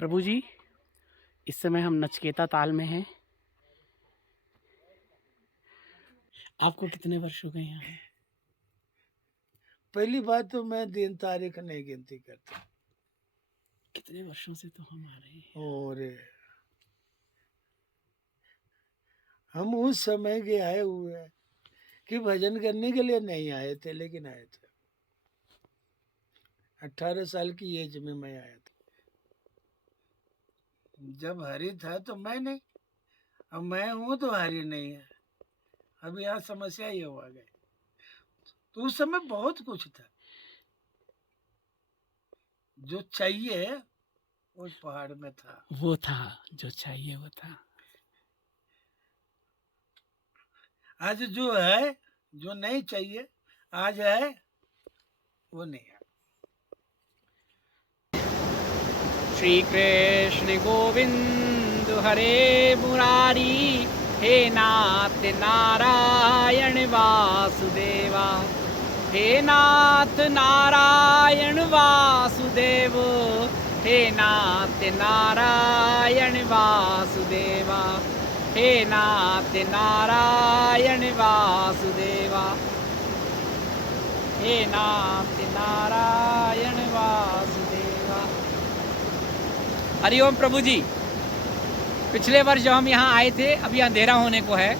प्रभु जी, इस समय हम नचकेता ताल में हैं। आपको कितने वर्ष हो गए यहाँ? पहली बात तो मैं दिन तारीख नहीं गिनती करता। कितने वर्षों से तो हम आ रहे हैं। और हम उस समय के आए हुए हैं कि भजन करने के लिए नहीं आए थे, लेकिन आए थे 18 साल की एज में मैं आया था। जब हरि था तो मैं नहीं, अब मैं हूं तो हरि नहीं है। अब यहाँ समस्या ये हो गई। तो उस समय बहुत कुछ था जो चाहिए, उस पहाड़ में था। वो था जो चाहिए, वो था। आज जो है, जो नहीं चाहिए, आज है वो नहीं है। श्री कृष्ण गोविंद हरे मुरारी, हे नाथ नारायण वासुदेवा, हे नाथ नारायण वासुदेव, हे नाथ नारायण वासुदेवा, हे नाथ नारायण वासुदेवा, हे नाथ नारायण वासुदेवा। हरिओम प्रभु जी। पिछले वर्ष जब हम यहाँ आए थे, अभी अंधेरा होने को है,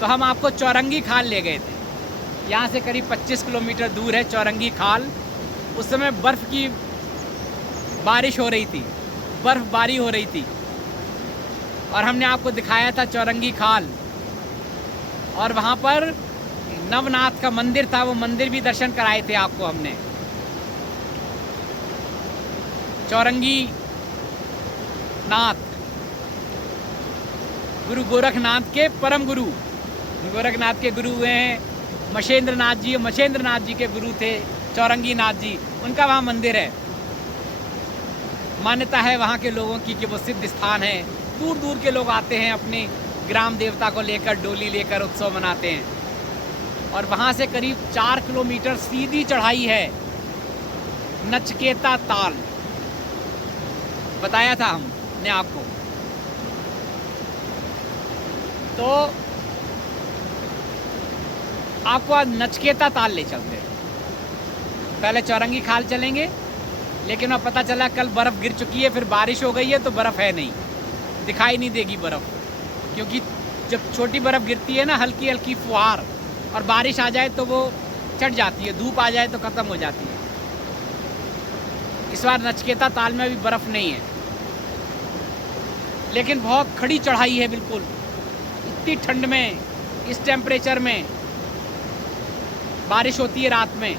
तो हम आपको चौरंगी खाल ले गए थे। यहाँ से करीब 25 किलोमीटर दूर है चौरंगी खाल। उस समय बर्फ़ की बारिश हो रही थी, बर्फ़बारी हो रही थी, और हमने आपको दिखाया था चौरंगी खाल। और वहाँ पर नवनाथ का मंदिर था, वो मंदिर भी दर्शन कराए थे आपको हमने। चौरंगी नाथ गुरु गोरखनाथ के परम गुरु, गोरखनाथ के गुरु हुए हैं मछेंद्र नाथ जी। मछेंद्र नाथ जी के गुरु थे चौरंगी नाथ जी, उनका वहाँ मंदिर है। मान्यता है वहाँ के लोगों की कि वो सिद्ध स्थान है। दूर दूर के लोग आते हैं, अपने ग्राम देवता को लेकर, डोली लेकर उत्सव मनाते हैं। और वहाँ से करीब 4 किलोमीटर सीधी चढ़ाई है नचकेता ताल। बताया था हमने आपको। तो आपको आज नचकेता ताल ले चलते हैं। पहले चौरंगी खाल चलेंगे, लेकिन अब पता चला कल बर्फ़ गिर चुकी है, फिर बारिश हो गई है तो बर्फ़ है नहीं, दिखाई नहीं देगी बर्फ़। क्योंकि जब छोटी बर्फ़ गिरती है ना, हल्की हल्की फुहार, और बारिश आ जाए तो वो चढ़ जाती है, धूप आ जाए तो ख़त्म हो जाती है। इस बार नचकेता ताल में अभी बर्फ़ नहीं है, लेकिन बहुत खड़ी चढ़ाई है बिल्कुल। इतनी ठंड में, इस टेम्परेचर में बारिश होती है रात में।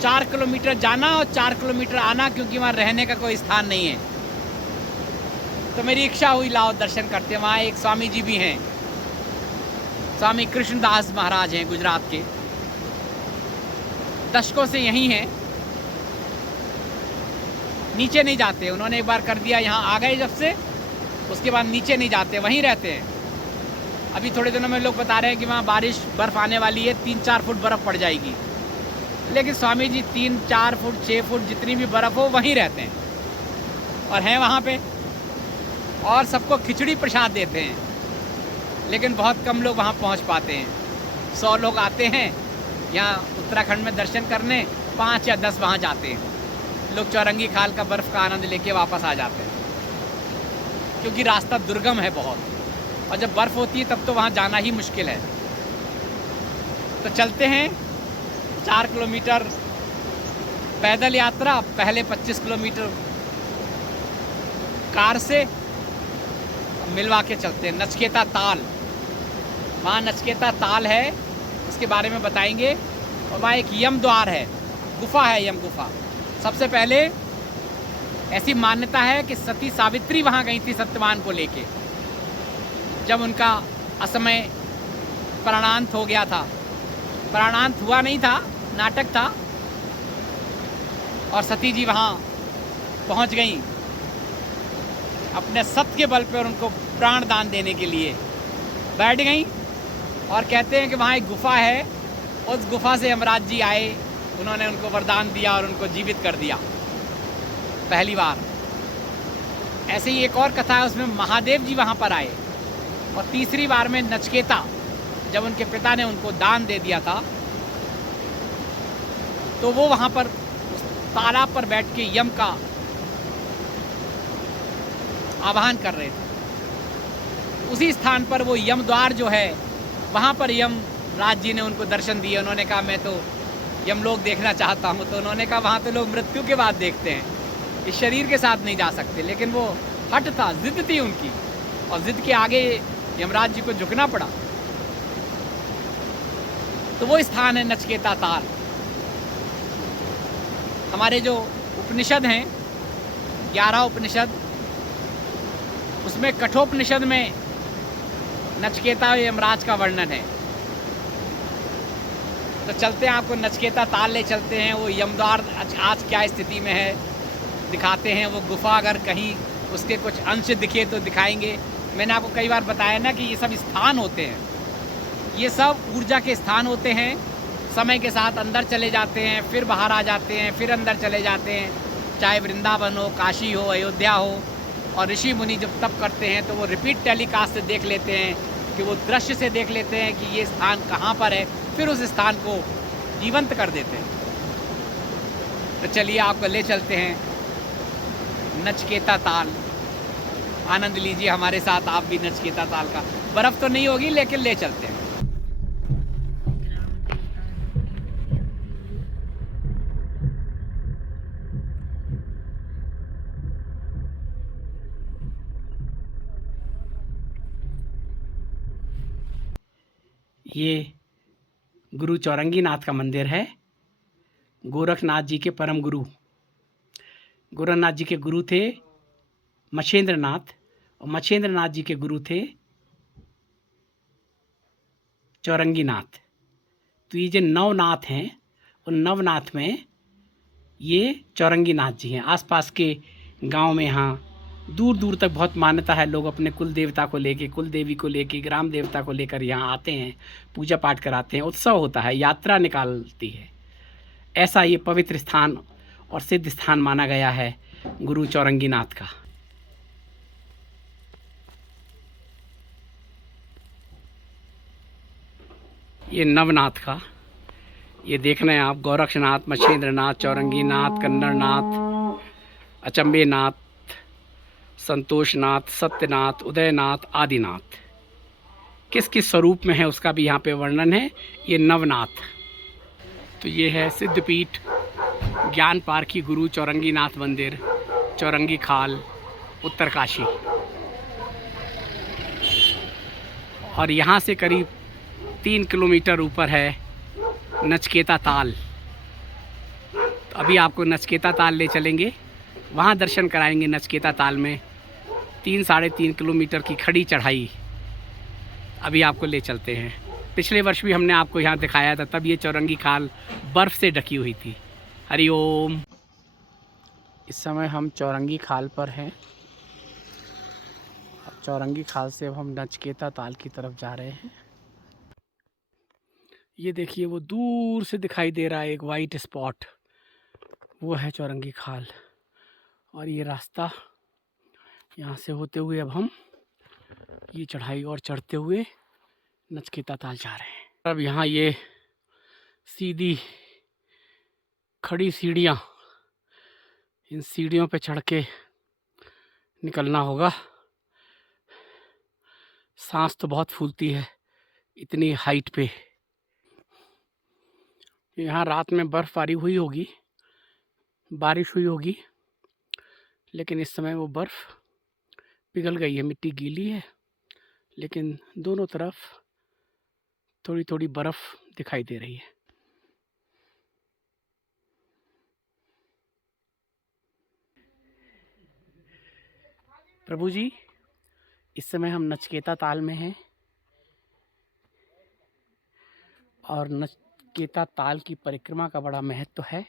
4 किलोमीटर जाना और 4 किलोमीटर आना, क्योंकि वहाँ रहने का कोई स्थान नहीं है। तो मेरी इच्छा हुई लाओ दर्शन करते हैं। वहाँ एक स्वामी जी भी हैं, स्वामी कृष्णदास महाराज हैं, गुजरात के, दशकों से यहीं हैं। नीचे नहीं जाते, उन्होंने एक बार कर दिया, यहाँ आ गए जब से, उसके बाद नीचे नहीं जाते, वहीं रहते हैं। अभी थोड़े दिनों में लोग बता रहे हैं कि वहाँ बारिश, बर्फ़ आने वाली है, 3-4 फुट बर्फ़ पड़ जाएगी। लेकिन स्वामी जी 3-4 फुट, 6 फुट, जितनी भी बर्फ़ हो वहीं रहते हैं और हैं वहाँ पे, और सबको खिचड़ी प्रसाद देते हैं। लेकिन बहुत कम लोग वहाँ पहुँच पाते हैं। 100 लोग आते हैं यहाँ उत्तराखंड में दर्शन करने, 5 या 10 वहाँ जाते हैं। लोग चौरंगी खाल का बर्फ़ का आनंद लेके वापस आ जाते हैं, क्योंकि रास्ता दुर्गम है बहुत, और जब बर्फ़ होती है तब तो वहाँ जाना ही मुश्किल है। तो चलते हैं 4 किलोमीटर पैदल यात्रा, पहले 25 किलोमीटर कार से मिलवा के चलते हैं। नचकेता ताल, वहाँ नचकेता ताल है, उसके बारे में बताएंगे। और वहाँ एक यम द्वार है, गुफा है, यम गुफा। सबसे पहले ऐसी मान्यता है कि सती सावित्री वहाँ गई थी सत्यवान को लेके, जब उनका असमय प्राणांत हो गया था। प्राणांत हुआ नहीं था, नाटक था, और सती जी वहाँ पहुँच गईं अपने सत्य के बल पर, उनको प्राण दान देने के लिए बैठ गईं। और कहते हैं कि वहाँ एक गुफा है, उस गुफा से यमराज जी आए, उन्होंने उनको वरदान दिया और उनको जीवित कर दिया पहली बार। ऐसे ही एक और कथा है, उसमें महादेव जी वहाँ पर आए और तीसरी बार में नचकेता, जब उनके पिता ने उनको दान दे दिया था, तो वो वहाँ पर उस तालाब पर बैठ के यम का आवाहन कर रहे थे। उसी स्थान पर वो यम द्वार जो है, वहाँ पर यम राज जी ने उनको दर्शन दिए। उन्होंने कहा मैं तो यमलोक देखना चाहता हूँ। तो उन्होंने कहा वहाँ तो लोग मृत्यु के बाद देखते हैं, इस शरीर के साथ नहीं जा सकते। लेकिन वो हट था, जिद थी उनकी, और जिद के आगे यमराज जी को झुकना पड़ा। तो वो स्थान है नचकेता ताल। हमारे जो उपनिषद हैं, 11 उपनिषद, उसमें कठोपनिषद में नचकेता यमराज का वर्णन है। तो चलते हैं, आपको नचकेता ताल ले चलते हैं। वो यमद्वार आज क्या स्थिति में है दिखाते हैं। वो गुफा अगर कहीं उसके कुछ अंश दिखे तो दिखाएंगे। मैंने आपको कई बार बताया ना कि ये सब स्थान होते हैं, ये सब ऊर्जा के स्थान होते हैं। समय के साथ अंदर चले जाते हैं, फिर बाहर आ जाते हैं, फिर अंदर चले जाते हैं। चाहे वृंदावन हो, काशी हो, अयोध्या हो। और ऋषि मुनि जब तप करते हैं तो वो रिपीट टेलीकास्ट से देख लेते हैं, कि वो दृश्य से देख लेते हैं कि ये स्थान कहाँ पर है, फिर उस स्थान को जीवंत कर देते हैं। तो चलिए आपको ले चलते हैं नचकेता ताल। आनंद लीजिए हमारे साथ आप भी नचकेता ताल का। बर्फ़ तो नहीं होगी, लेकिन ले चलते हैं। ये गुरु चौरंगी नाथ का मंदिर है। गोरखनाथ जी के परम गुरु, गोरखनाथ जी के गुरु थे मछेंद्र नाथ, और मछेंद्र नाथ जी के गुरु थे चौरंगी नाथ। तो ये जो नवनाथ हैं, उन नवनाथ में ये चौरंगी नाथ जी हैं। आसपास के गांव में यहाँ दूर दूर तक बहुत मान्यता है। लोग अपने कुल देवता को लेके, कुल देवी को लेके, ग्राम देवता को लेकर यहाँ आते हैं, पूजा पाठ कराते हैं, उत्सव होता है, यात्रा निकालती है। ऐसा ये पवित्र स्थान और सिद्ध स्थान माना गया है गुरु चौरंगी नाथ का। ये नवनाथ का, ये देखना है आप, गोरक्षनाथ, मछेंद्रनाथ, चौरंगी नाथ, कन्नड़नाथ, अचंबेनाथ, संतोषनाथ, सत्यनाथ, उदयनाथ, आदिनाथ किस किस स्वरूप में है उसका भी यहाँ पे वर्णन है। ये नवनाथ। तो ये है सिद्धपीठ ज्ञान पारखी गुरु चौरंगी नाथ मंदिर, चौरंगी खाल, उत्तरकाशी। और यहाँ से करीब 3 किलोमीटर ऊपर है नचकेता ताल। तो अभी आपको नचकेता ताल ले चलेंगे, वहाँ दर्शन कराएंगे। नचकेता ताल में 3-3.5 किलोमीटर की खड़ी चढ़ाई। अभी आपको ले चलते हैं। पिछले वर्ष भी हमने आपको यहाँ दिखाया था, तब ये चौरंगी खाल बर्फ़ से ढकी हुई थी। हरिओम। इस समय हम चौरंगी खाल पर हैं। चौरंगी खाल से अब हम नचकेता ताल की तरफ जा रहे हैं। ये देखिए, वो दूर से दिखाई दे रहा है एक वाइट स्पॉट, वो है चौरंगी खाल। और ये रास्ता यहाँ से होते हुए अब हम ये चढ़ाई और चढ़ते हुए नचकेता ताल जा रहे हैं। अब यहाँ ये सीधी खड़ी सीढ़ियाँ, इन सीढ़ियों पे चढ़ के निकलना होगा। सांस तो बहुत फूलती है इतनी हाइट पे। यहाँ रात में बर्फ़बारी हुई होगी, बारिश हुई होगी, लेकिन इस समय वो बर्फ़ पिघल गई है। मिट्टी गीली है, लेकिन दोनों तरफ थोड़ी थोड़ी बर्फ़ दिखाई दे रही है। प्रभु जी, इस समय हम नचकेता ताल में हैं और नचकेता ताल की परिक्रमा का बड़ा महत्व है।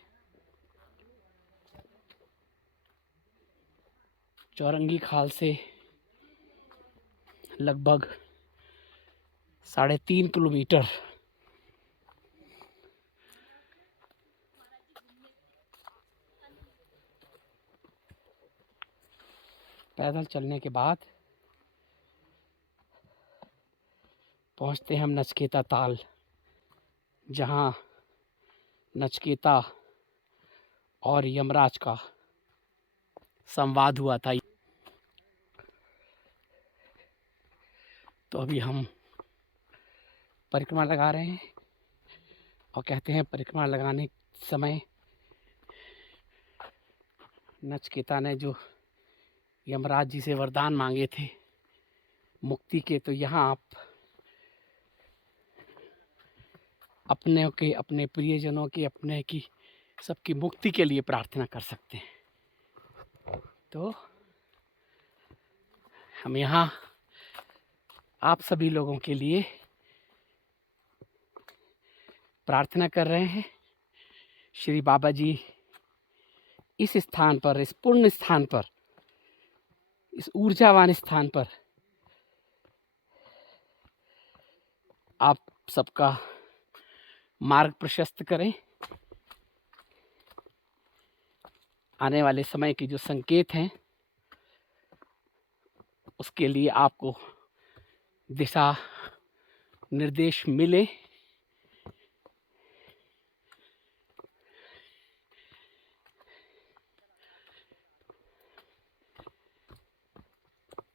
चौरंगी खाल से लगभग 3.5 किलोमीटर पैदल चलने के बाद पहुंचते हैं हम नचकेता ताल, जहां नचकेता और यमराज का संवाद हुआ था। तो अभी हम परिक्रमा लगा रहे हैं और कहते हैं परिक्रमा लगाने समय नचकेता ने जो यमराज जी से वरदान मांगे थे मुक्ति के, तो यहाँ आप अपने के, अपने प्रियजनों की, अपने की सबकी मुक्ति के लिए प्रार्थना कर सकते हैं। तो हम यहाँ आप सभी लोगों के लिए प्रार्थना कर रहे हैं। श्री बाबा जी इस स्थान पर, इस पुण्य स्थान पर, इस ऊर्जावान स्थान पर आप सबका मार्ग प्रशस्त करें। आने वाले समय के जो संकेत हैं उसके लिए आपको दिशा निर्देश मिले।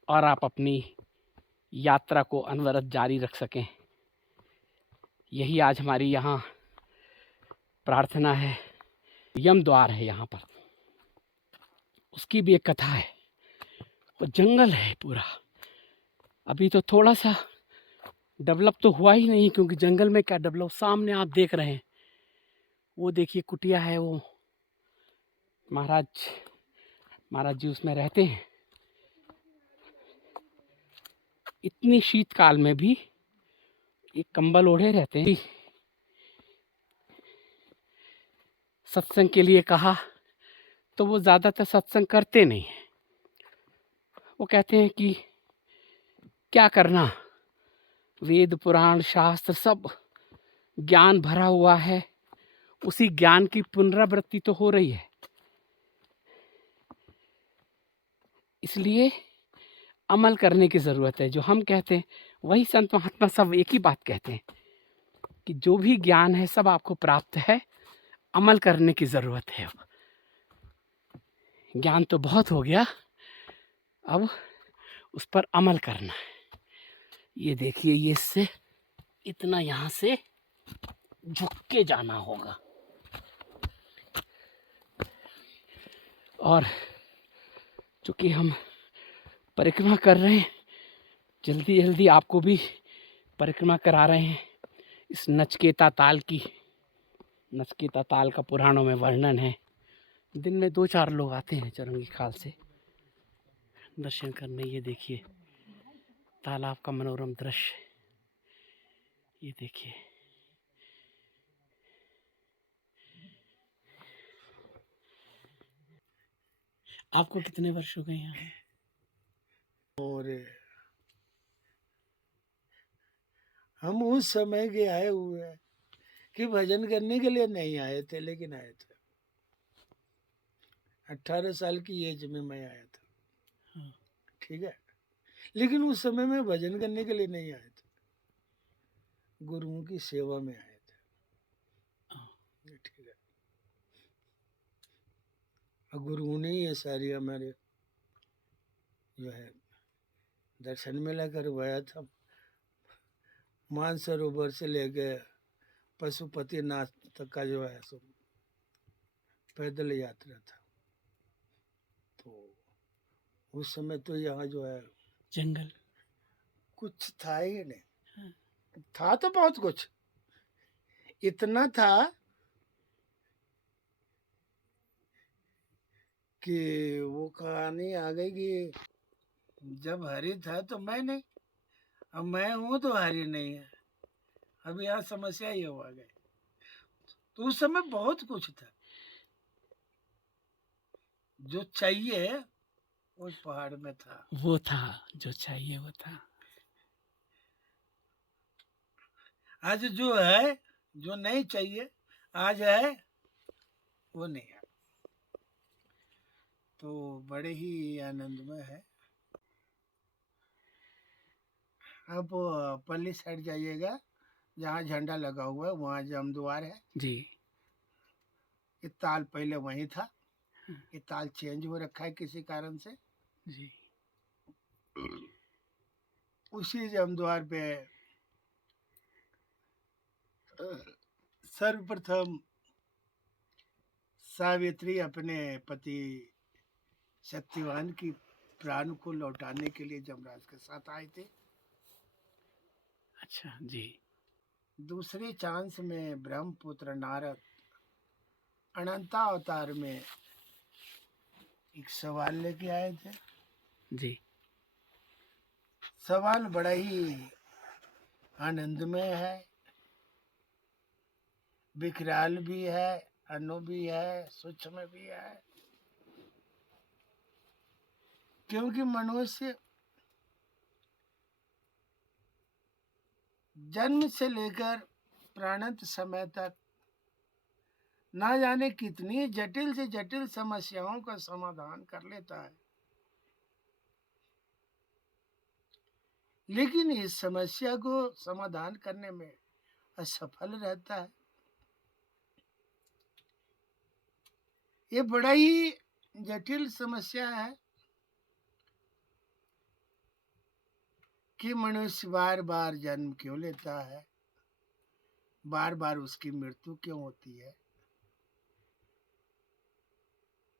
और आप अपनी यात्रा को अनवरत जारी रख सकें, यही आज हमारी यहाँ प्रार्थना है। यम द्वार है यहाँ पर, उसकी भी एक कथा है। वो जंगल है पूरा, अभी तो थोड़ा सा डेवलप तो हुआ ही नहीं, क्योंकि जंगल में क्या डेवलप, सामने आप देख रहे हैं वो देखिए कुटिया है, वो महाराज जी उसमें रहते हैं। इतनी शीतकाल में भी एक कंबल ओढ़े रहते हैं। सत्संग के लिए कहा तो वो ज़्यादातर सत्संग करते नहीं हैं। वो कहते हैं कि क्या करना, वेद पुराण शास्त्र सब ज्ञान भरा हुआ है, उसी ज्ञान की पुनरावृत्ति तो हो रही है। इसलिए अमल करने की ज़रूरत है। जो हम कहते हैं वही संत महात्मा सब एक ही बात कहते हैं कि जो भी ज्ञान है सब आपको प्राप्त है, अमल करने की ज़रूरत है। अब ज्ञान तो बहुत हो गया, अब उस पर अमल करना है। ये देखिए, ये इससे इतना यहाँ से झुक के जाना होगा। और चूँकि हम परिक्रमा कर रहे हैं, जल्दी जल्दी आपको भी परिक्रमा करा रहे हैं। इस नचकेता ताल की, नचकेता ताल का पुराणों में वर्णन है। दिन में 2-4 लोग आते हैं चरंगी खाल से दर्शन करने। ये देखिए तालाब का मनोरम दृश्य, ये देखिए। आपको कितने वर्ष हो गए यहाँ? और हम उस समय के आए हुए हैं कि भजन करने के लिए नहीं आए थे, लेकिन आए थे 18 साल की एज में मैं आया था। ठीक है, लेकिन उस समय में भजन करने के लिए नहीं आए थे, गुरुओं की सेवा में आए थे। ठीक है, और गुरुओं ने ये सारी हमारे जो है दर्शन मेला करवाया था। मानसरोवर से लेके पशुपतिनाथ तक का जो है सो पैदल यात्रा था। तो उस समय तो यहाँ जो है जंगल कुछ था ही नहीं। था तो बहुत कुछ, इतना था कि वो कहानी आ गई कि जब हरि था तो मैं नहीं, अब मैं हूं तो हरि नहीं है। अब यहाँ समस्या ये हो गई। तो उस समय बहुत कुछ था, जो चाहिए उस पहाड़ में था। वो था, जो चाहिए वो था। आज जो है, जो नहीं चाहिए आज है, वो नहीं है। तो बड़े ही आनंदमय है। आप पल्ली साइड जाइएगा, जहाँ झंडा लगा हुआ है वहाँ जमद्वार है। जी ये ताल पहले वहीं था, ये ताल चेंज हो रखा है किसी कारण से। जी उसी जमद्वार पे सर्वप्रथम सावित्री अपने पति सत्यवान की प्राण को लौटाने के लिए जमराज के साथ आए थे। अच्छा जी दूसरे चांस में ब्रह्मपुत्र नारद अनंता अवतार में एक सवाल लेके आए थे। जी सवाल बड़ा ही आनंदमय है, विकराल भी है, अनु भी है, सूक्ष्म भी है। क्योंकि मनुष्य जन्म से लेकर प्राणंत समय तक ना जाने कितनी जटिल से जटिल समस्याओं का समाधान कर लेता है, लेकिन इस समस्या को समाधान करने में असफल रहता है। ये बड़ा ही जटिल समस्या है कि मनुष्य बार बार जन्म क्यों लेता है, बार बार उसकी मृत्यु क्यों होती है,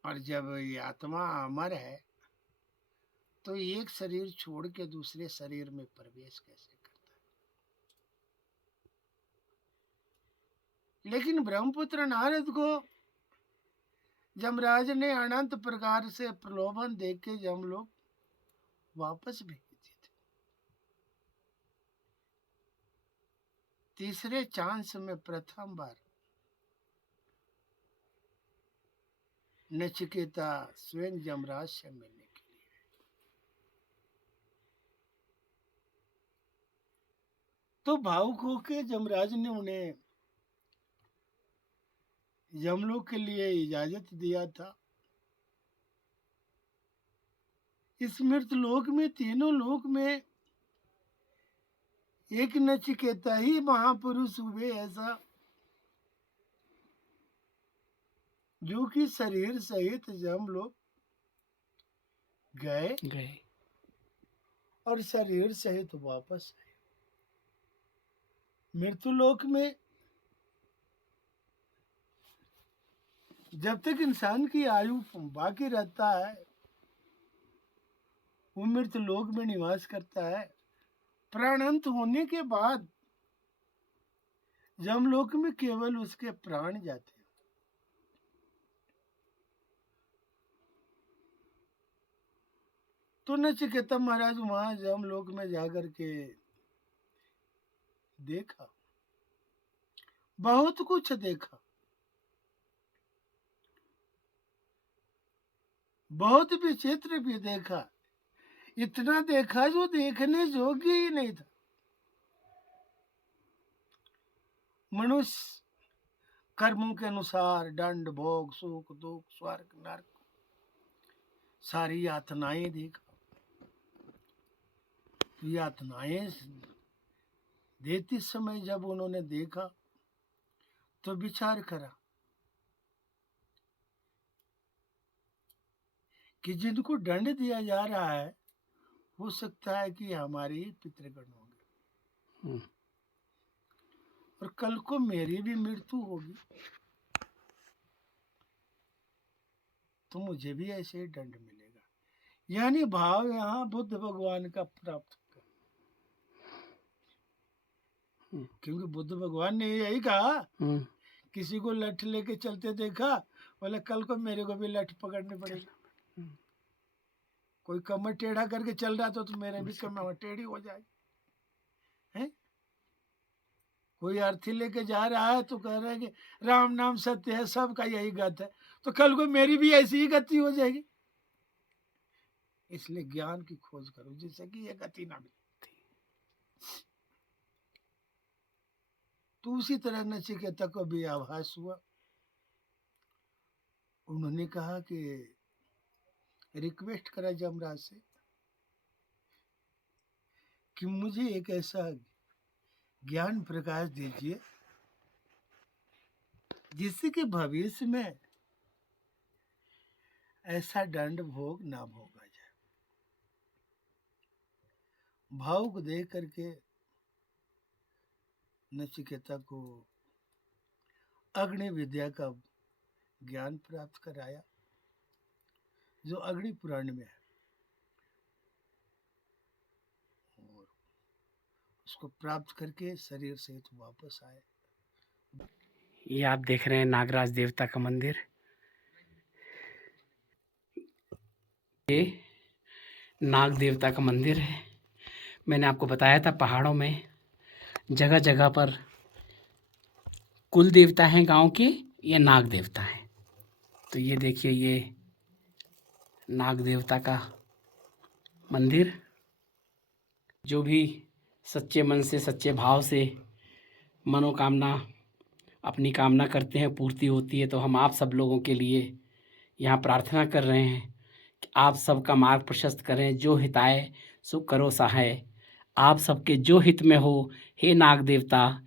और जब ये आत्मा अमर है तो एक शरीर छोड़ के दूसरे शरीर में प्रवेश कैसे करता है। लेकिन ब्रह्मपुत्र नारद को जमराज ने अनंत प्रकार से प्रलोभन देख के जमलोक वापस भेज दिए थे। तीसरे चांस में प्रथम बार नचिकेता स्वयं जमराज से मिलने के लिए, तो भावुक होके जमराज ने उन्हें यमलोक के लिए इजाजत दिया था। इस मृत लोक में तीनों लोक में एक नचिकेता ही महापुरुष हुए ऐसा, जो कि शरीर सहित जमलोक गए गए और शरीर सहित वापस आए। मृत्युलोक में जब तक इंसान की आयु बाकी रहता है वो मृत्युलोक में निवास करता है। प्राणांत होने के बाद जमलोक में केवल उसके प्राण जाते हैं। तो नचिकेता महाराज वहां जमलोक में जाकर के देखा, बहुत कुछ देखा, बहुत विचित्र भी देखा, इतना देखा जो देखने योग्य ही नहीं था। मनुष्य कर्मों के अनुसार दंड, भोग, सुख, दुख, स्वर्ग, नरक सारी यातनाएं देखा। यातनाएं देते समय जब उन्होंने देखा तो विचार करा कि जिनको दंड दिया जा रहा है हो सकता है कि हमारे ही पितृगण होंगे और कल को मेरी भी मृत्यु होगी तो मुझे भी ऐसे ही दंड मिलेगा। यानी भाव यहाँ बुद्ध भगवान का प्राप्त होगा। क्योंकि बुद्ध भगवान ने यही कहा, किसी को लठ लेके चलते देखा, बोले कल को मेरे को भी लठ पकड़नी पड़ेगी। कोई कमर टेढ़ा करके चल रहा तो मेरे भी कमर टेढ़ी हो जाएगी। हैं? कोई अर्थी लेके जा रहा है तो कह रहा है कि राम नाम सत्य है, सबका यही गत है, तो कल को मेरी भी ऐसी ही गति हो जाएगी। इसलिए ज्ञान की खोज करो जिससे कि ये गति ना मिले। तो उसी तरह नचिकेता को भी आभास हुआ। उन्होंने कहा कि रिक्वेस्ट करा जमराज से कि मुझे एक ऐसा ज्ञान प्रकाश दीजिए जिससे कि भविष्य में ऐसा दंड भोग ना भोगा जाए। भाव को देख करके नचिकेता को अग्नि विद्या का ज्ञान प्राप्त कराया, जो अग्नि पुराण में है, और उसको प्राप्त करके शरीर सहित वापस आए। ये आप देख रहे हैं नागराज देवता का मंदिर। ये नाग देवता का मंदिर है। मैंने आपको बताया था पहाड़ों में जगह जगह पर कुल देवता हैं गांव के, ये नाग देवता हैं। तो ये देखिए, ये नाग देवता का मंदिर। जो भी सच्चे मन से, सच्चे भाव से मनोकामना, अपनी कामना करते हैं, पूर्ति होती है। तो हम आप सब लोगों के लिए यहाँ प्रार्थना कर रहे हैं कि आप सबका मार्ग प्रशस्त करें। जो हिताय सो करो सहाय। आप सबके जो हित में हो, हे नाग देवता,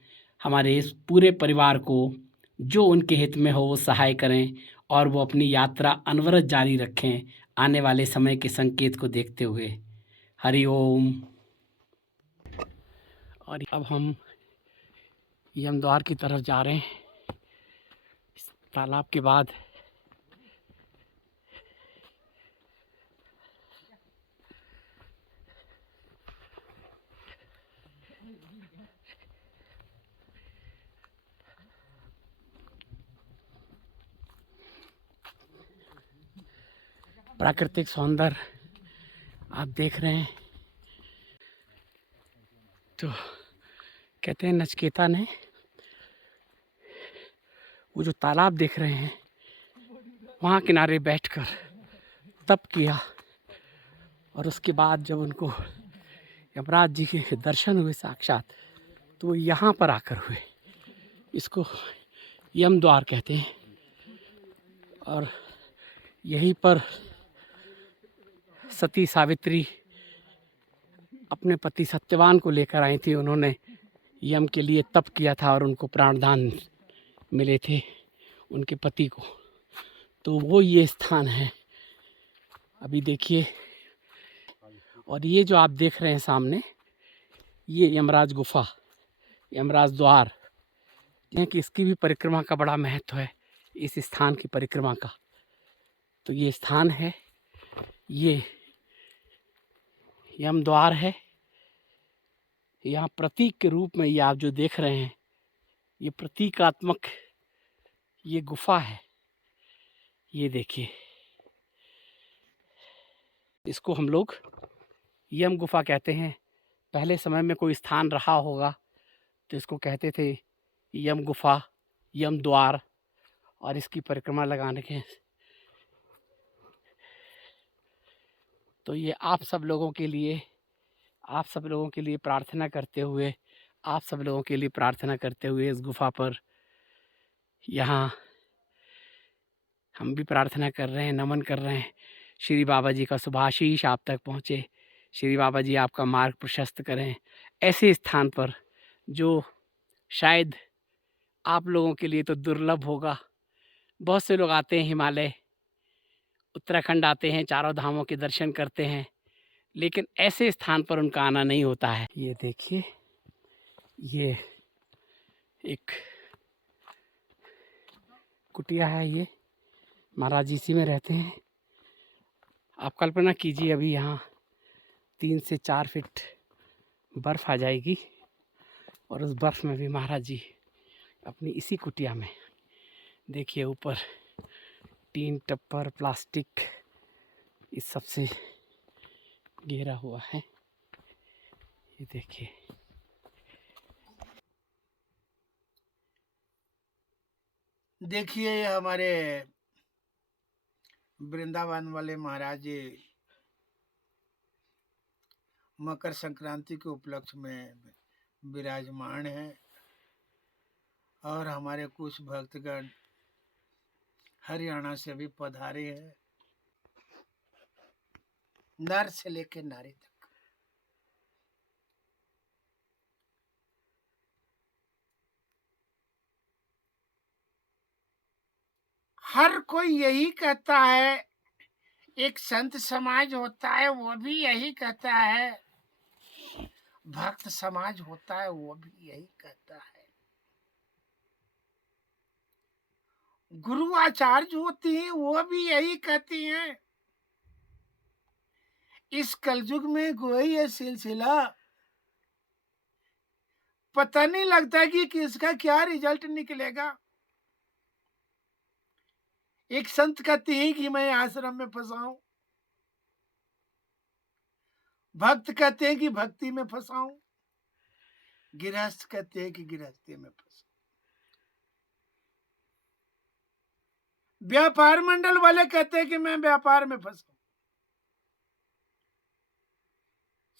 हमारे इस पूरे परिवार को जो उनके हित में हो वो सहाय करें, और वो अपनी यात्रा अनवरत जारी रखें आने वाले समय के संकेत को देखते हुए। हरि ओम। और अब हम यमद्वार की तरफ जा रहे हैं। इस तालाब के बाद प्राकृतिक सौंदर्य आप देख रहे हैं। तो कहते हैं नचिकेता ने वो जो तालाब देख रहे हैं वहाँ किनारे बैठकर तप किया, और उसके बाद जब उनको यमराज जी के दर्शन हुए साक्षात, तो वो यहाँ पर आकर हुए। इसको यमद्वार कहते हैं। और यहीं पर सती सावित्री अपने पति सत्यवान को लेकर आई थी। उन्होंने यम के लिए तप किया था और उनको प्राणदान मिले थे उनके पति को। तो वो ये स्थान है, अभी देखिए। और ये जो आप देख रहे हैं सामने, ये यमराज गुफा, यमराज द्वार, कि इसकी भी परिक्रमा का बड़ा महत्व है, इस स्थान की परिक्रमा का। तो ये स्थान है, ये यमद्वार है। यहाँ प्रतीक के रूप में ये आप जो देख रहे हैं, ये प्रतीकात्मक ये गुफा है। ये देखिए, इसको हम लोग यम गुफा कहते हैं। पहले समय में कोई स्थान रहा होगा तो इसको कहते थे यम गुफा, यम द्वार। और इसकी परिक्रमा लगाने के तो ये आप सब लोगों के लिए प्रार्थना करते हुए, आप सब लोगों के लिए प्रार्थना करते हुए इस गुफा पर यहाँ हम भी प्रार्थना कर रहे हैं, नमन कर रहे हैं। श्री बाबा जी का शुभाशीष आप तक पहुँचे। श्री बाबा जी आपका मार्ग प्रशस्त करें ऐसे स्थान पर जो शायद आप लोगों के लिए तो दुर्लभ होगा। बहुत से लोग आते हैं, हिमालय, उत्तराखंड आते हैं, चारों धामों के दर्शन करते हैं, लेकिन ऐसे स्थान पर उनका आना नहीं होता है। ये देखिए, ये एक कुटिया है। ये महाराज इसी में रहते हैं। आप कल्पना कीजिए, अभी यहाँ 3 से 4 फीट बर्फ़ आ जाएगी, और उस बर्फ़ में भी महाराज जी अपनी इसी कुटिया में, देखिए ऊपर टीन, टप्पर, प्लास्टिक इस सब से घेरा हुआ है। ये देखिए, देखिए ये हमारे वृंदावन वाले महाराज जी मकर संक्रांति के उपलक्ष्य में विराजमान हैं, और हमारे कुछ भक्तगण हरियाणा से भी पधारे हैं, नर से लेकर नारी तक। हर कोई यही कहता है, एक संत समाज होता है वो भी यही कहता है, भक्त समाज होता है वो भी यही कहता है, गुरु आचार्य होती हैं वो भी यही कहती हैं। इस कलयुग में कोई ये सिलसिला पता नहीं लगता कि किसका क्या रिजल्ट निकलेगा। एक संत कहते हैं कि मैं आश्रम में फंसा हूं, भक्त कहते हैं कि भक्ति में फंसा हूं, गृहस्थ कहते हैं कि गृहस्थी में फंसा, व्यापार मंडल वाले कहते हैं कि मैं व्यापार में फंसा,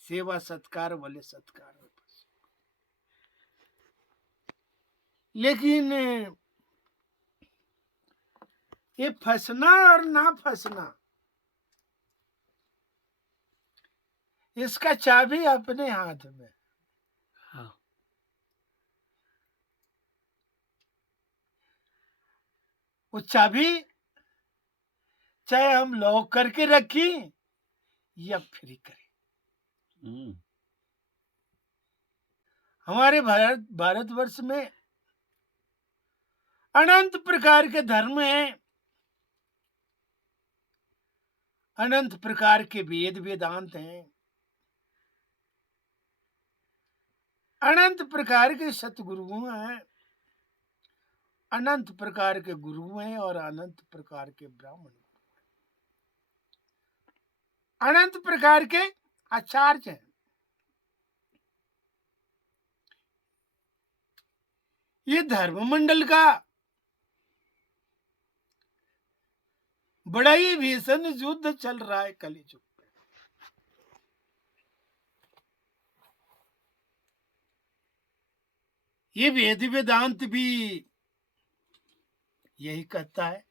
सेवा सत्कार वाले सत्कार में फंसा। लेकिन ये फंसना और ना फंसना, इसका चाबी अपने हाथ में। हाँ। वो चाबी चाहे हम लॉक करके रखें या फ्री करें। हमारे भारतवर्ष में अनंत प्रकार के धर्म हैं, अनंत प्रकार के वेद वेदांत हैं, अनंत प्रकार के सतगुरु हैं, अनंत प्रकार के गुरु हैं और अनंत प्रकार के ब्राह्मण, अनंत प्रकार के आचार्य हैं। ये धर्म मंडल का बड़ा ही भीषण युद्ध चल रहा है कलियुग में। ये वेद वेदांत भी यही कहता है,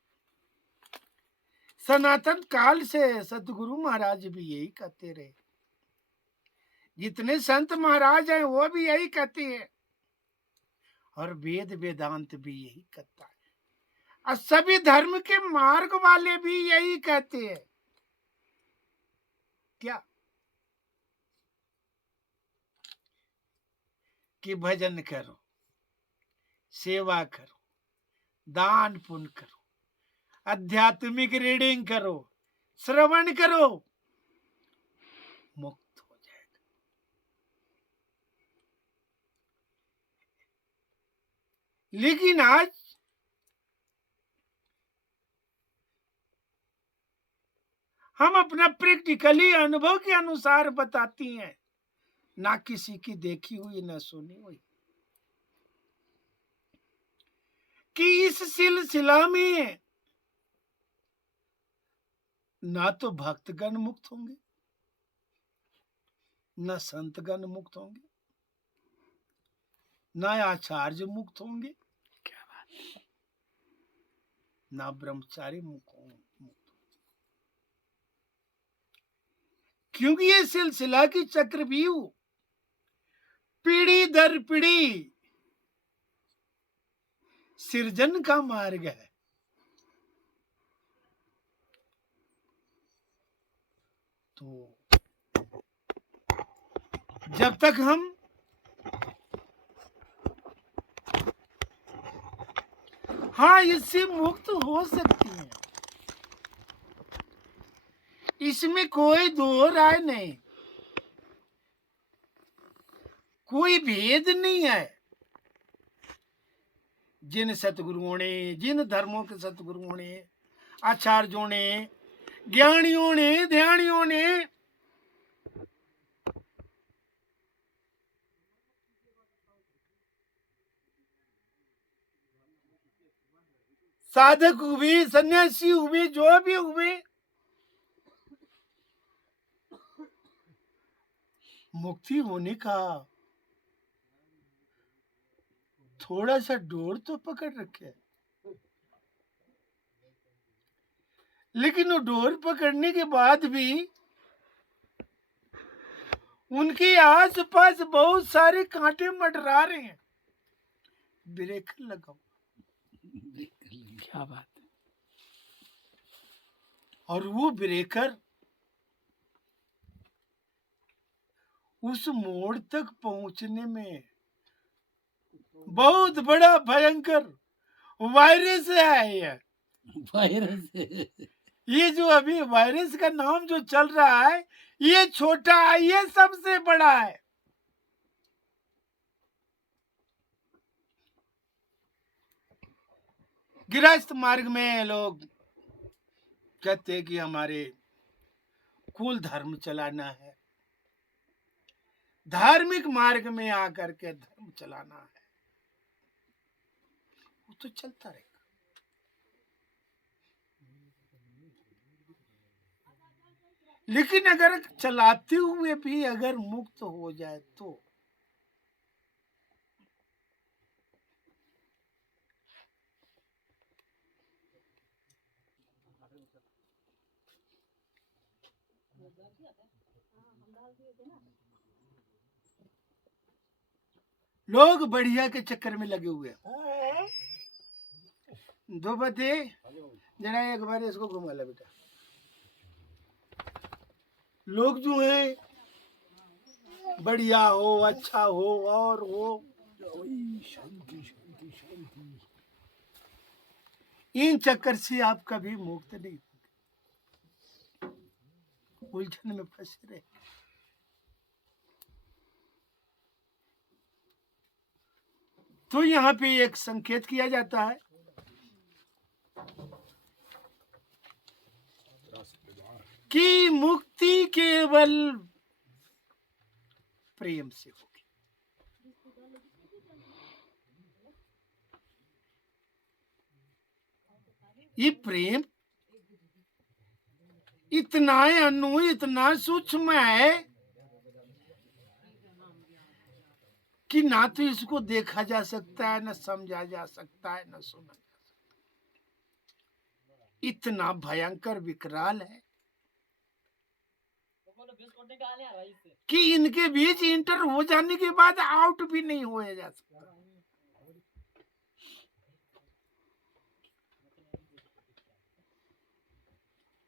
सनातन काल से सतगुरु महाराज भी यही कहते रहे, जितने संत महाराज हैं वो भी यही कहते हैं, और वेद वेदांत भी यही कहता है, और सभी धर्म के मार्ग वाले भी यही कहते हैं। क्या कि भजन करो, सेवा करो, दान पुण्य करो, आध्यात्मिक रीडिंग करो, श्रवण करो, मुक्त हो जाएगा। लेकिन आज हम अपना प्रैक्टिकली अनुभव के अनुसार बताती हैं, ना किसी की देखी हुई ना सुनी हुई, कि इस सिलसिला में ना तो भक्तगण मुक्त होंगे, ना संतगण मुक्त होंगे, ना आचार्य मुक्त होंगे, क्या बात। ना ब्रह्मचारी मुक्त होंगे। क्योंकि ये सिलसिला की चक्रव्यूह पीढ़ी दर पीढ़ी सृजन का मार्ग है। तो जब तक हम हाँ इससे मुक्त हो सकती हैं, इसमें कोई दो राय नहीं, कोई भेद नहीं है। जिन सतगुरुओं ने, जिन धर्मों के सतगुरुओं ने, आचार्यों ने, ज्ञानियों ने, ध्यानियों ने साधक हुए, सन्यासी हुए, जो भी हुए, मुक्ति होने का थोड़ा सा डोर तो पकड़ रखे, लेकिन वो डोर पकड़ने के बाद भी उनके आस पास बहुत सारे कांटे मंडरा रहे हैं। ब्रेक लगाओ। क्या बात है। और वो ब्रेकर उस मोड़ तक पहुंचने में बहुत बड़ा भयंकर वायरस है। वायरस ये जो अभी वायरस का नाम जो चल रहा है, ये छोटा है, ये सबसे बड़ा है। गृहस्थ मार्ग में लोग कहते हैं कि हमारे कुल धर्म चलाना है, धार्मिक मार्ग में आकर के धर्म चलाना है, वो तो चलता रहेगा। लेकिन अगर चलाते हुए भी अगर मुक्त हो जाए तो लोग बढ़िया के चक्कर में लगे हुए हैं। दो बते जरा एक बार इसको घुमा ले बेटा। लोग जो है बढ़िया हो, अच्छा हो और हो, इन चक्कर से आप कभी मुक्त नहीं होंगे, उलझन में फंसे रहे। तो यहाँ पे एक संकेत किया जाता है कि मुक्ति केवल प्रेम से होगी। ये प्रेम इतना अनु, इतना सूक्ष्म है कि ना तो इसको देखा जा सकता है, न समझा जा सकता है, न सुना जा सकता है। इतना भयंकर विकराल है कि इनके बीच इंटर हो जाने के बाद आउट भी नहीं होया जा सकता।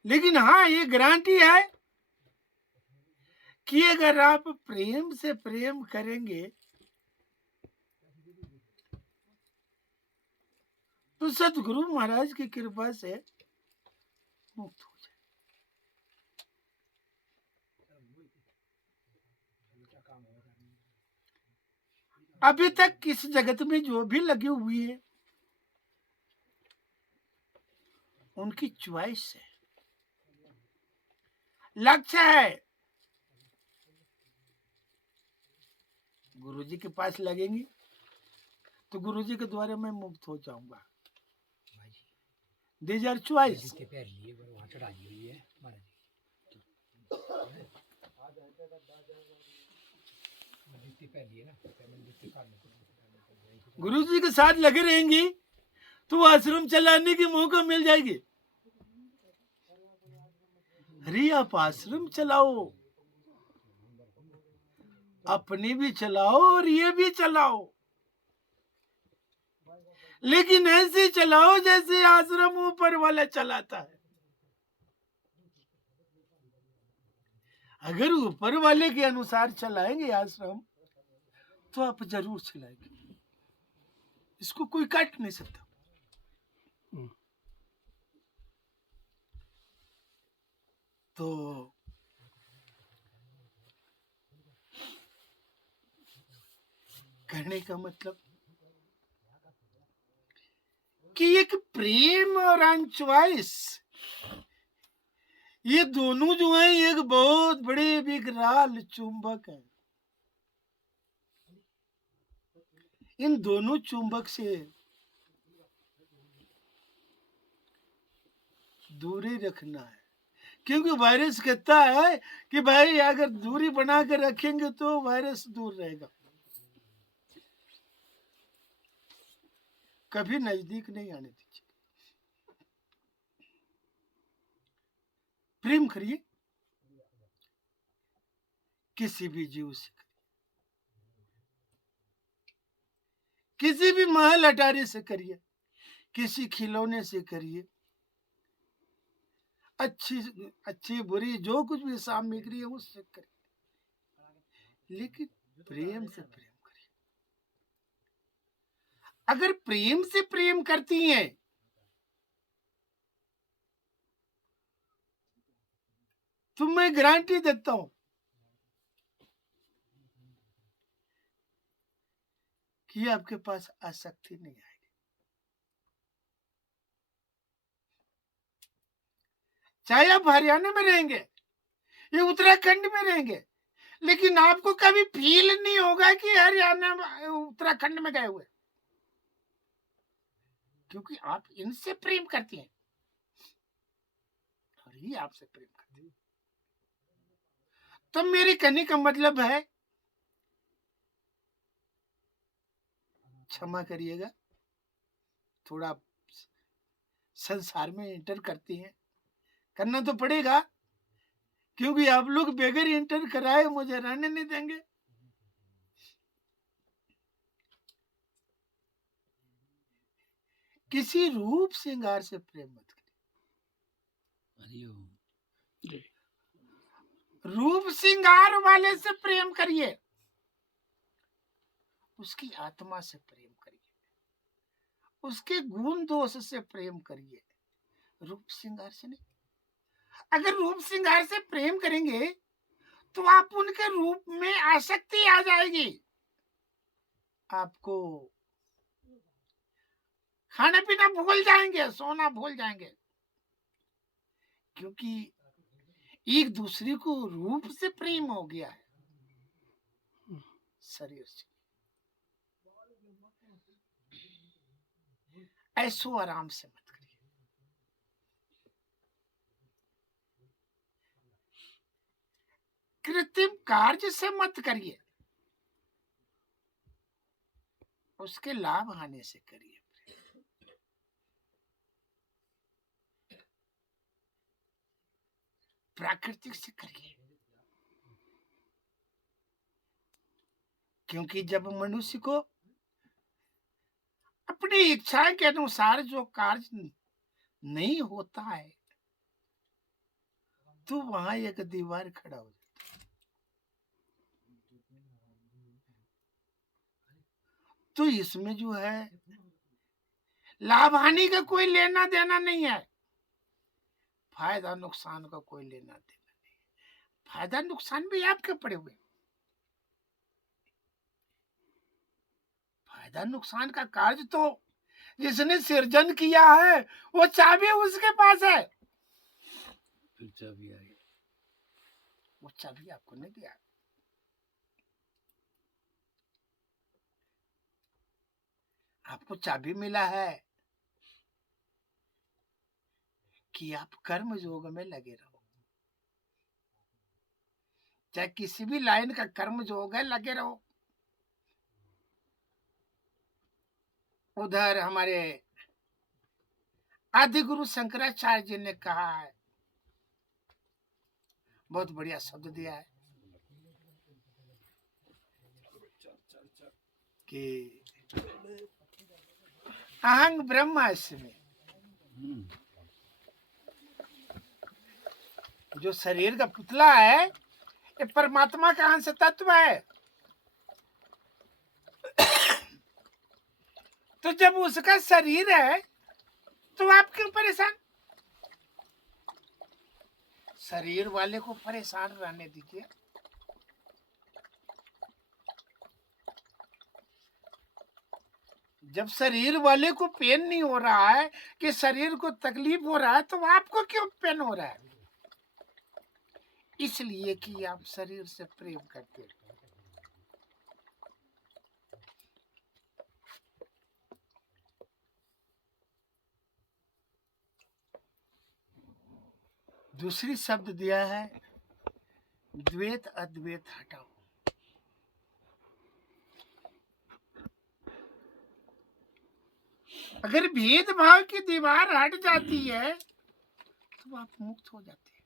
लेकिन हाँ, ये गारंटी है कि अगर आप प्रेम से प्रेम करेंगे तो सतगुरु महाराज की कृपा से मुक्त हो जाए। अभी तक इस जगत में जो भी लगी हुई है उनकी चॉइस है, लक्ष्य है। गुरुजी के पास लगेंगी तो गुरुजी के द्वारा मैं मुक्त हो जाऊंगा। These our choice. गुरुजी के साथ लगे रहेंगी तो आश्रम चलाने की मौका मिल जाएगी। अरे आप आश्रम चलाओ, अपनी भी चलाओ और ये भी चलाओ, लेकिन ऐसे चलाओ जैसे आश्रम ऊपर वाला चलाता है। अगर ऊपर वाले के अनुसार चलाएंगे आश्रम तो आप जरूर चलाएंगे, इसको कोई काट नहीं सकता। तो कहने का मतलब कि एक प्रेम और अनचॉइस, ये दोनों जो है एक बहुत बड़े विकराल चुंबक है। इन दोनों चुंबक से दूरी रखना है, क्योंकि वायरस कहता है कि भाई अगर दूरी बना कर रखेंगे तो वायरस दूर रहेगा, कभी नजदीक नहीं आने दीजिए। प्रेम करिए किसी भी जीव से, किसी भी महल अटारी से करिए, किसी खिलौने से करिए, अच्छी अच्छी बुरी जो कुछ भी सामग्री है उससे करिए, लेकिन प्रेम से प्रेम करिए। अगर प्रेम से प्रेम करती हैं तो मैं गारंटी देता हूं कि आपके पास आसक्ति नहीं आएगी। चाहे आप हरियाणा में रहेंगे या उत्तराखंड में रहेंगे, लेकिन आपको कभी फील नहीं होगा कि हरियाणा उत्तराखंड में गए हुए, क्योंकि आप इनसे प्रेम करती हैं और ये आपसे प्रेम करती है। तो मेरे कहने का मतलब है, क्षमा करिएगा, थोड़ा संसार में एंटर करती हैं, करना तो पड़ेगा, क्योंकि आप लोग बगैर एंटर कराए मुझे रहने नहीं देंगे। किसी रूप श्रृंगार से प्रेम मत करिए, रूप श्रृंगार वाले से प्रेम करिए, उसकी आत्मा से प्रेम करिए, उसके गुण दोष से प्रेम करिए, रूप श्रृंगार से नहीं। अगर रूप श्रृंगार से प्रेम करेंगे तो आप उनके रूप में आसक्ति आ जाएगी, आपको खाना पीना भूल जाएंगे, सोना भूल जाएंगे, क्योंकि एक दूसरे को रूप से प्रेम हो गया है, शरीर से। ऐसो आराम से मत करिए, कृत्रिम कार्य से मत करिए, उसके लाभ हानि से करिए। प्राकृतिक से करिए, क्योंकि जब मनुष्य को अपनी इच्छा के अनुसार जो कार्य नहीं होता है तो वहां एक दीवार खड़ा हो जाता है। तो इसमें जो है लाभ हानि का कोई लेना देना नहीं है, फायदा नुकसान का कोई लेना देना नहीं है। फायदा नुकसान भी आपके पड़े हुए, फायदा नुकसान का कार्य तो जिसने सृजन किया है वो चाबी उसके पास है, फिर चाबी आई, वो चाबी आपको नहीं दिया। आपको चाबी मिला है कि आप कर्म योग में लगे रहो, चाहे किसी भी लाइन का कर्म योग है, लगे रहो। उधर हमारे आदि गुरु शंकराचार्य जी ने कहा है, बहुत बढ़िया शब्द दिया है कि अहं ब्रह्मास्मि, जो शरीर का पुतला है ये परमात्मा का अंश तत्व है। तो जब उसका शरीर है तो आप क्यों परेशान? शरीर वाले को परेशान रहने दीजिए। जब शरीर वाले को पेन नहीं हो रहा है, कि शरीर को तकलीफ हो रहा है, तो आपको क्यों पेन हो रहा है? इसलिए कि आप शरीर से प्रेम करते हैं। दूसरी शब्द दिया है, द्वैत अद्वैत हटाओ। अगर भेदभाव की दीवार हट जाती है तो आप मुक्त हो जाते हैं।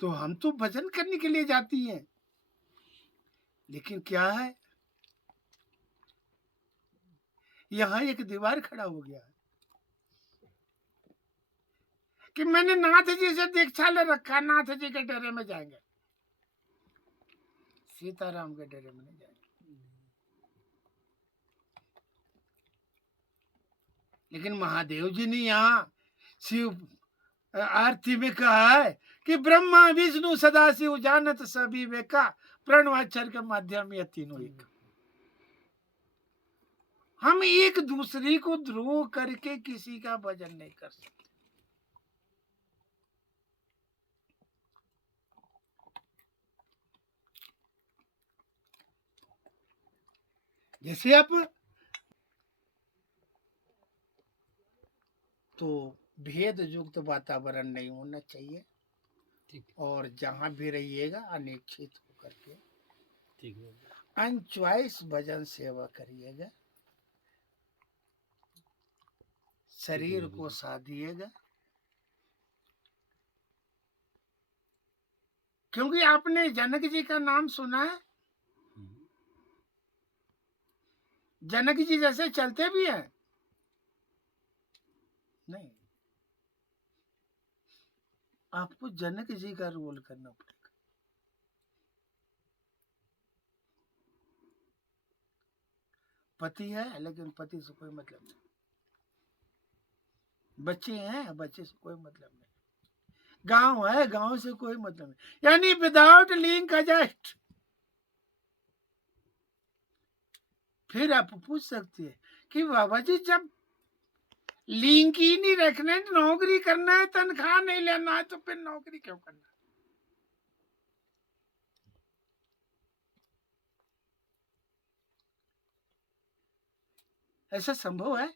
तो हम तो भजन करने के लिए जाती हैं, लेकिन क्या है, यहाँ एक दीवार खड़ा हो गया कि मैंने नाथ जी से दीक्षा ले रखा, नाथ जी के डेरे में जाएंगे, सीताराम के डेरे में नहीं जाएंगे। लेकिन महादेव जी ने यहाँ शिव आरती में कहा है कि ब्रह्मा विष्णु सदाशिव जानत सभी वेका, प्रणवाक्षर के माध्यम ये तीनों एक। हम एक दूसरे को द्रोह करके किसी का भजन नहीं कर सकते। जैसे आप तो भेद युक्त वातावरण नहीं होना चाहिए, और जहां भी रहिएगा अनिच्छित होकर के ठीक है, अनचॉइस भजन सेवा करिएगा, शरीर को साधिएगा। क्योंकि आपने जनक जी का नाम सुना है, जनक जी जैसे चलते भी हैं नहीं, आपको जनक जी का रोल करना पड़ेगा। पति है लेकिन पति से कोई मतलब नहीं, बच्चे हैं बच्चे से कोई मतलब नहीं, गांव है गांव से कोई मतलब नहीं, यानी विदाउट लिंक एडजस्ट। फिर आप पूछ सकते हैं कि बाबा जी जब लिंक ही नहीं रखना है, नौकरी करना है, तनख्वाह नहीं लेना है, तो फिर नौकरी क्यों करना? ऐसा संभव है?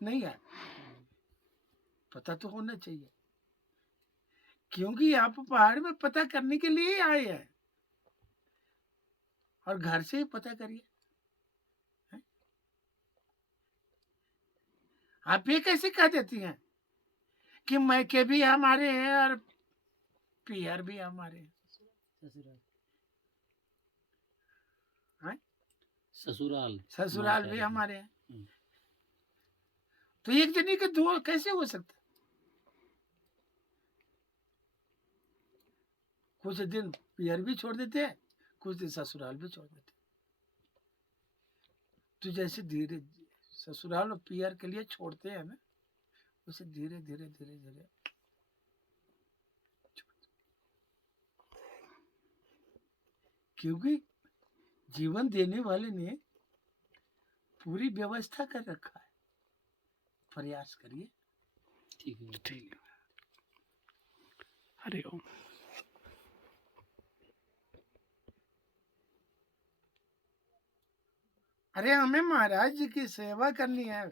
नहीं है। पता तो होना चाहिए, क्योंकि आप पहाड़ में पता करने के लिए आए हैं, और घर से ही पता करिए। आप ये कैसे कह देती हैं कि मैके भी हमारे हैं और पियर भी हमारे हैं? ससुराल ससुराल भी हमारे हैं। तो एक जने के दो कैसे हो सकता? कुछ दिन पियर भी छोड़ देते हैं, कुछ दिन ससुराल भी छोड़ देते हैं। तो जैसे धीरे ससुराल और पियर के लिए छोड़ते हैं ना, उसे धीरे धीरे धीरे धीरे, क्योंकि जीवन देने वाले ने पूरी व्यवस्था कर रखा है। प्रयास करिए। ठीक है, ठीक है। हरि ओम। अरे हमें महाराज जी की सेवा करनी है।